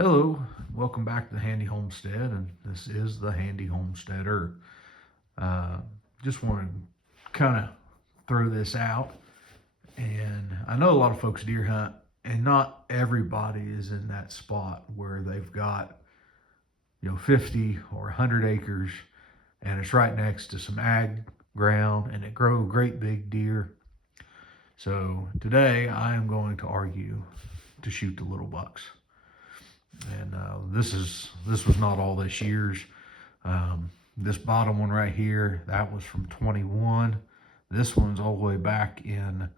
Hello, welcome back to the Handy Homestead, and this is the Handy Homesteader. Uh, just want to kind of throw this out, and I know a lot of folks deer hunt, and not everybody is in that spot where they've got 50 or 100 acres, and it's right next to some ag ground, and it grow great big deer. So today I am going to argue to shoot the little bucks. And this was not all this year's. This bottom one right here, that was from 21. This one's all the way back in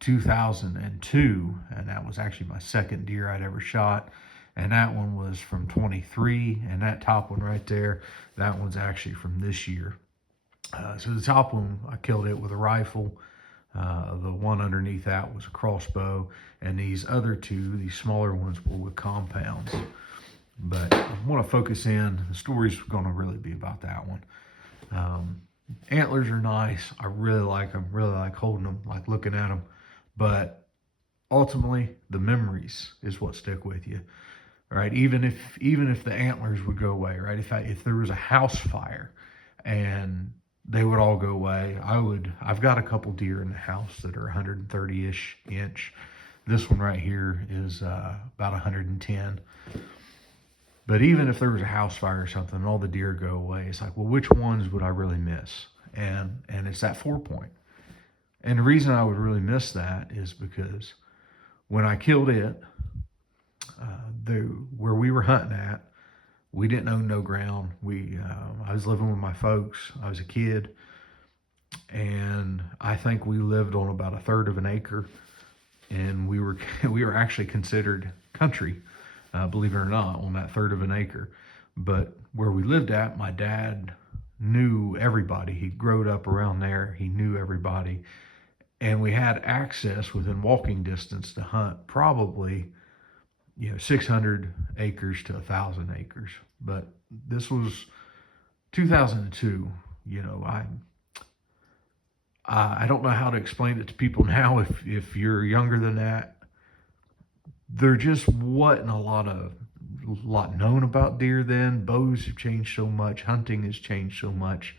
2002, and that was actually my second deer I'd ever shot. And that one was from 23, and that top one right there, that one's actually from this year. So the top one, I killed it with a rifle. The one underneath that was a crossbow, and these other two, these smaller ones, were with compounds. But I want to focus in. The story's going to really be about that one. Antlers are nice. I really like them. Really like holding them, like looking at them. But ultimately, the memories is what stick with you, right? Even if the antlers would go away, right? If there was a house fire and they would all go away, I've got a couple deer in the house that are 130-ish inch. This one right here is about 110. But even if there was a house fire or something and all the deer go away, it's like, well, which ones would I really miss? And it's that 4-point. And the reason I would really miss that is because when I killed it, where we were hunting at, we didn't own no ground. I was living with my folks. I was a kid, and I think we lived on about a third of an acre, and we were actually considered country, believe it or not, on that third of an acre. But where we lived at, my dad knew everybody. He growed up around there. He knew everybody, and we had access within walking distance to hunt probably 600 acres to 1,000 acres. But this was 2002. I don't know how to explain it to people now. If you're younger than that, there just wasn't a lot known about deer then. Bows have changed so much. Hunting has changed so much.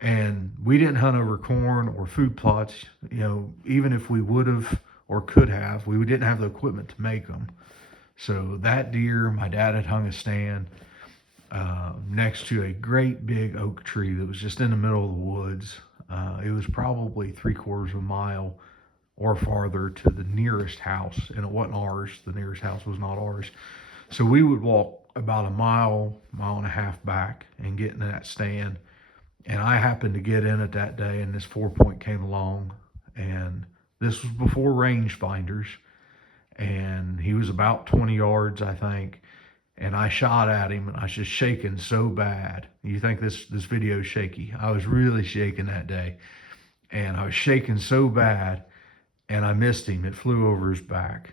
And we didn't hunt over corn or food plots. Even if we would have or could have, we didn't have the equipment to make them. So that deer, my dad had hung a stand next to a great big oak tree that was just in the middle of the woods. It was probably 3/4 of a mile or farther to the nearest house, and it wasn't ours. The nearest house was not ours. So we would walk about a mile and a half back and get in that stand. And I happened to get in it that day, and this 4-point came along, and this was before range finders. And he was about 20 yards, I think. And I shot at him, and I was just shaking so bad. You think this video is shaky? I was really shaking that day. And I was shaking so bad, and I missed him. It flew over his back.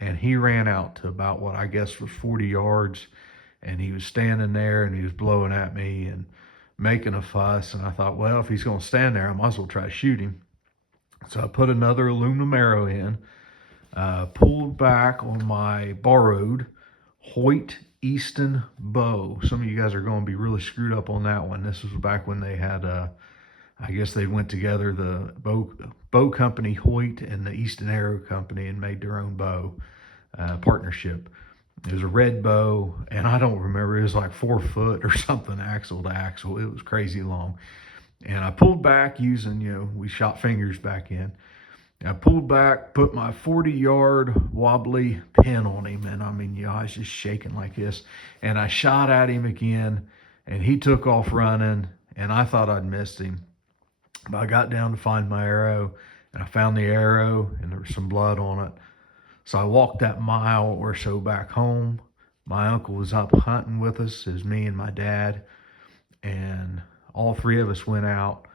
And he ran out to about what I guess was 40 yards. And he was standing there, and he was blowing at me and making a fuss. And I thought, well, if he's going to stand there, I might as well try to shoot him. So I put another aluminum arrow in. Pulled back on my borrowed Hoyt Easton bow. Some of you guys are going to be really screwed up on that one. This was back when they had, I guess they went together, the bow company Hoyt and the Easton Arrow Company, and made their own bow partnership. It was a red bow, and I don't remember, it was like 4 foot or something, axle to axle. It was crazy long. And I pulled back using, we shot fingers back in. I pulled back, put my 40-yard wobbly pin on him, and I was just shaking like this. And I shot at him again, and he took off running, and I thought I'd missed him. But I got down to find my arrow, and I found the arrow, and there was some blood on it. So I walked that mile or so back home. My uncle was up hunting with us, as me and my dad, and all three of us went out.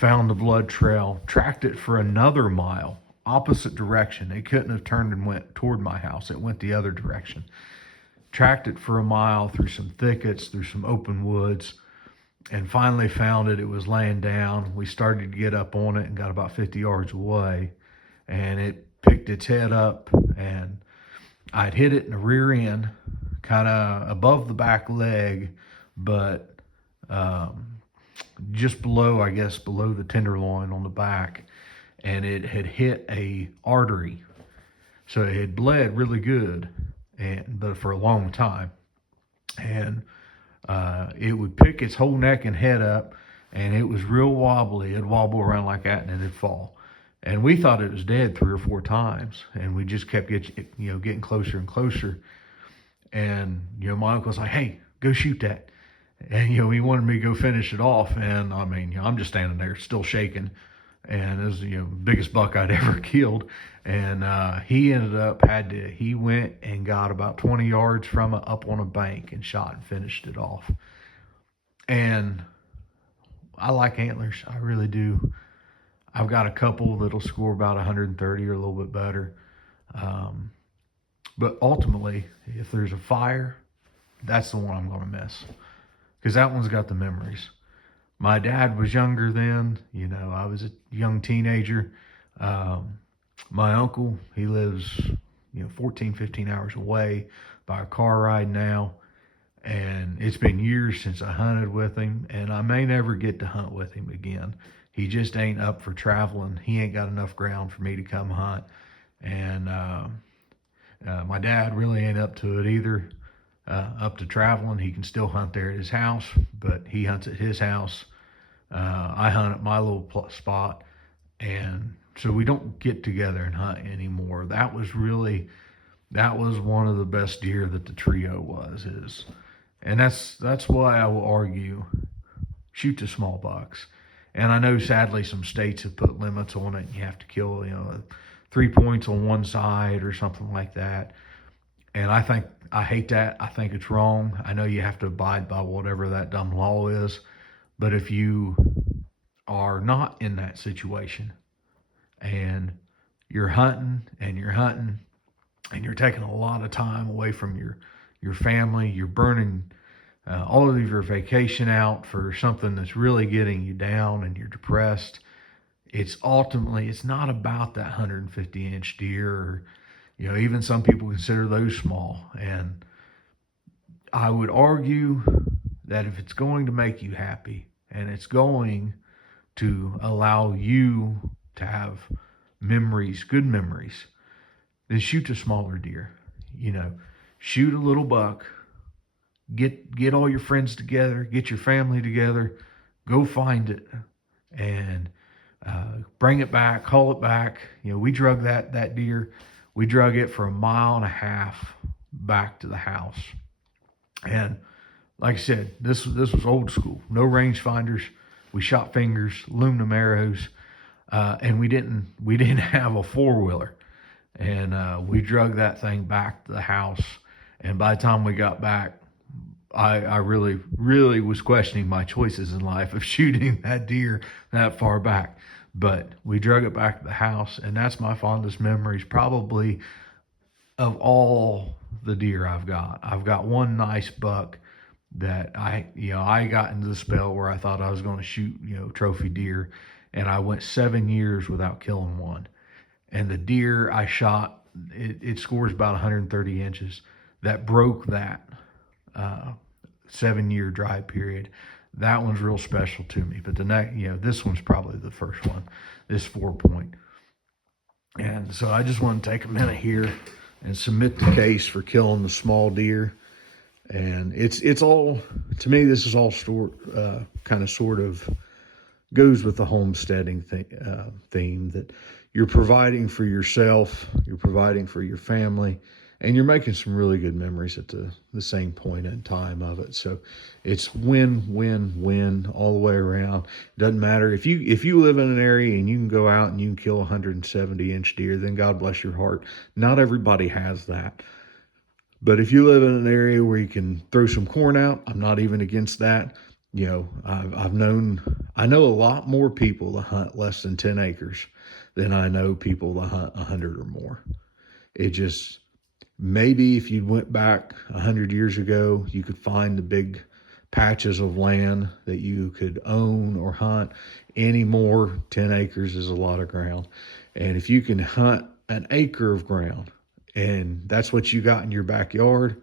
Found the blood trail, tracked it for another mile, opposite direction. It couldn't have turned and went toward my house. It went the other direction. Tracked it for a mile through some thickets, through some open woods, and finally found it. It was laying down. We started to get up on it and got about 50 yards away, and it picked its head up, and I'd hit it in the rear end, kind of above the back leg, but um, just below, I guess, below the tenderloin on the back, and it had hit a artery, so it had bled really good, and but for a long time, and it would pick its whole neck and head up, and it was real wobbly. It'd wobble around like that, and it'd fall. And we thought it was dead 3 or 4 times, and we just kept getting closer and closer. And my uncle's like, "Hey, go shoot that." And he wanted me to go finish it off, and I mean, I'm just standing there still shaking, and it was biggest buck I'd ever killed. And he ended up he went and got about 20 yards from it up on a bank and shot and finished it off. And I like antlers, I really do. I've got a couple that'll score about 130 or a little bit better. Um, but ultimately, if there's a fire, that's the one I'm going to miss, because that one's got the memories. My dad was younger then. I was a young teenager. Um, my uncle, he lives, 14, 15 hours away by a car ride now. And it's been years since I hunted with him, and I may never get to hunt with him again. He just ain't up for traveling. He ain't got enough ground for me to come hunt. And my dad really ain't up to it either. Up to traveling. He can still hunt there at his house, but he hunts at his house. I hunt at my little spot, and so we don't get together and hunt anymore. That was one of the best deer that the trio and that's why I will argue, shoot the small bucks. And I know sadly some states have put limits on it, and you have to kill 3 points on one side or something like that. And I hate that. I think it's wrong. I know you have to abide by whatever that dumb law is. But if you are not in that situation, and you're hunting and you're hunting and you're taking a lot of time away from your family, you're burning all of your vacation out for something that's really getting you down and you're depressed. It's not about that 150-inch deer, or even some people consider those small. And I would argue that if it's going to make you happy and it's going to allow you to have memories, good memories, then shoot a smaller deer. Shoot a little buck. Get all your friends together, get your family together, go find it, and bring it back, haul it back. We drug that deer. We drug it for 1.5 miles back to the house. And like I said, this was old school. No rangefinders. We shot fingers, aluminum arrows, and we didn't have a 4-wheeler. And we drug that thing back to the house. And by the time we got back, I really, really was questioning my choices in life of shooting that deer that far back. But we drug it back to the house, and that's my fondest memories, probably, of all the deer I've got. I've got one nice buck that I got into the spell where I thought I was going to shoot, trophy deer, and I went 7 years without killing one. And the deer I shot, it scores about 130 inches. That broke that 7-year dry period. That one's real special to me. But the next, this one's probably the first one, this 4-point. And so I just want to take a minute here and submit the case for killing the small deer. And it's all, to me, this is all kind of sort of goes with the homesteading theme, that you're providing for yourself, you're providing for your family, and you're making some really good memories at the same point in time of it. So it's win, win, win all the way around. It doesn't matter if you live in an area and you can go out and you can kill 170-inch deer, then God bless your heart. Not everybody has that. But if you live in an area where you can throw some corn out, I'm not even against that. I know a lot more people that hunt less than 10 acres than I know people that hunt 100 or more. It just, maybe if you went back 100 years ago, you could find the big patches of land that you could own or hunt. Anymore, 10 acres is a lot of ground. And if you can hunt an acre of ground and that's what you got in your backyard,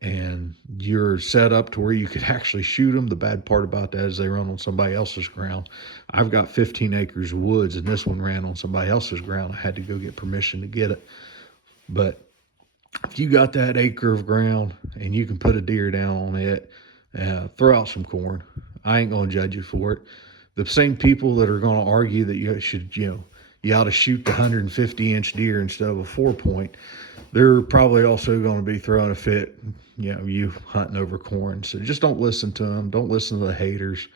and you're set up to where you could actually shoot them. The bad part about that is they run on somebody else's ground. I've got 15 acres of woods, and this one ran on somebody else's ground. I had to go get permission to get it. But if you got that acre of ground and you can put a deer down on it, throw out some corn. I ain't gonna judge you for it. The same people that are gonna argue that you should, you ought to shoot the 150-inch deer instead of a 4-point, they're probably also going to be throwing a fit, you hunting over corn. So just don't listen to them. Don't listen to the haters.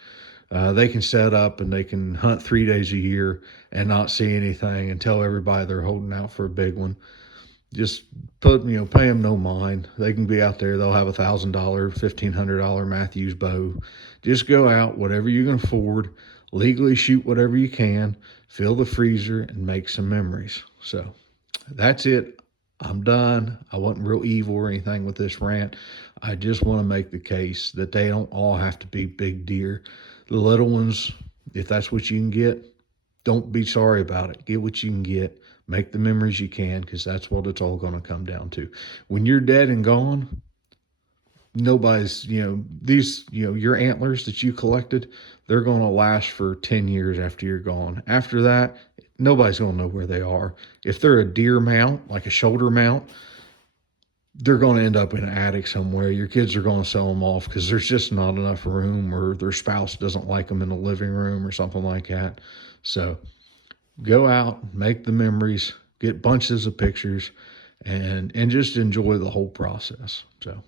They can set up and they can hunt 3 days a year and not see anything and tell everybody they're holding out for a big one. Just pay them no mind. They can be out there. They'll have $1,000, $1,500 Matthews bow. Just go out, whatever you can afford, legally shoot whatever you can, fill the freezer, and make some memories. So that's it. I'm done. I wasn't real evil or anything with this rant. I just want to make the case that they don't all have to be big deer. The little ones, if that's what you can get, don't be sorry about it. Get what you can get. Make the memories you can, because that's what it's all going to come down to. When you're dead and gone, nobody's, your antlers that you collected, they're going to last for 10 years after you're gone. After that, nobody's going to know where they are. If they're a deer mount, like a shoulder mount, they're going to end up in an attic somewhere. Your kids are going to sell them off because there's just not enough room, or their spouse doesn't like them in the living room or something like that. So go out, make the memories, get bunches of pictures, and just enjoy the whole process. So,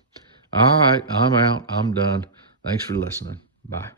all right, I'm out. I'm done. Thanks for listening. Bye.